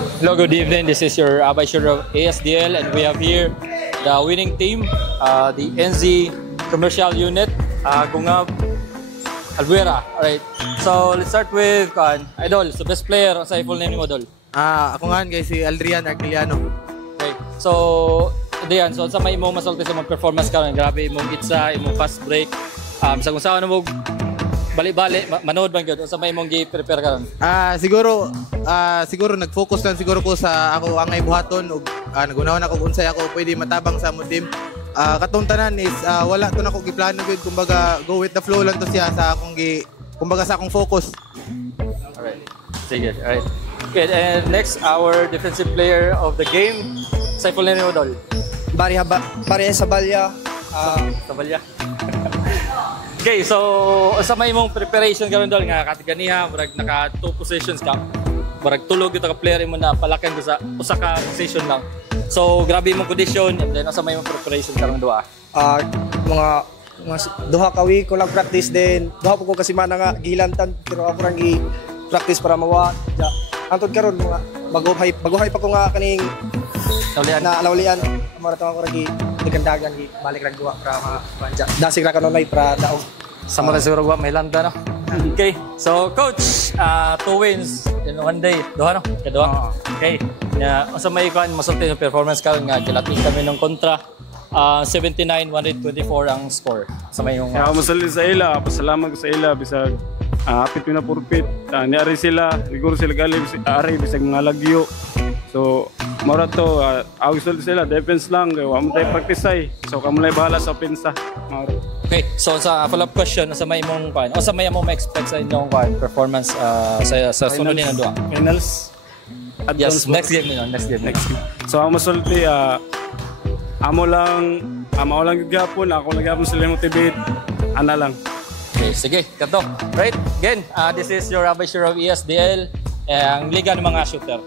Hello, good evening. This is your Abay Shuro of ASDL, and we have here the winning team, the NZ Commercial Unit, Gungab Albuera. Alright, so let's start with Idol, so best player sa full name ni Idol. Ako nga guys, si Aldrian Arquiliano. Okay, so Adrian, so sa may imong masulti sa mga performance karon, grabe imong itsa, imong fast break. Sa kung saan mo bali-bali manood bang gyud sa may imong gi-prepare karon? Siguro nag-focus lang siguro ko sa ako angay buhaton ug nagunahon ako unsay ako pwede matabang sa among team. Katong tanan is wala to nako giplano gyud, kumbaga go with the flow lang to siya sa akong kumbaga sa akong focus. Alright. Sige, alright. Okay, and next our defensive player of the game, Saiful ni Odol. Bari Sabalya. Sabalya. Okay, so sa may mong preparation karon dol nga katiganiha, murag naka 2 positions ka. Murag tulog yung player mo na palakan ko sa usa ka position lang. So grabe imong condition, and then sa may mong preparation karon duha. Mga duha ka week ko lang practice din. Duha po ko kasi mana nga gilantan, pero ako rang i-practice para mawa. Antod karon mga baguhay pa ko nga kaning lawlian. Marato ako rang digandagan balik rang duha para manja. Dasig ra kanunay para daog. Sa mga siguro wa may landa no. Okay, so coach, 2 wins in 1 day. Duha no? Kadua. Okay. Sa may masulti yung performance karon nga kilati kami ng kontra. 79-124 ang score. Sa may yung masulti sa ila, pasalamat ko sa ila bisag apit na purpit. Niari sila, siguro sila galing ari bisag mga lagyo. So mora to awis sila defense lang kay wa mo tay practice ay. So kamo lay bahala sa opensa. Okay, so sa follow-up question sa may imong sa may mo ma-expect sa inyong performance sa sunod ni duha. Finals. Yes, next game. So ang masulti amo lang gapon, ako lang gapon sila motivate. Ana lang. Okay, sige, kato. Right, again, this is your Abay Shuro of ESDL, ang liga ng mga shooter.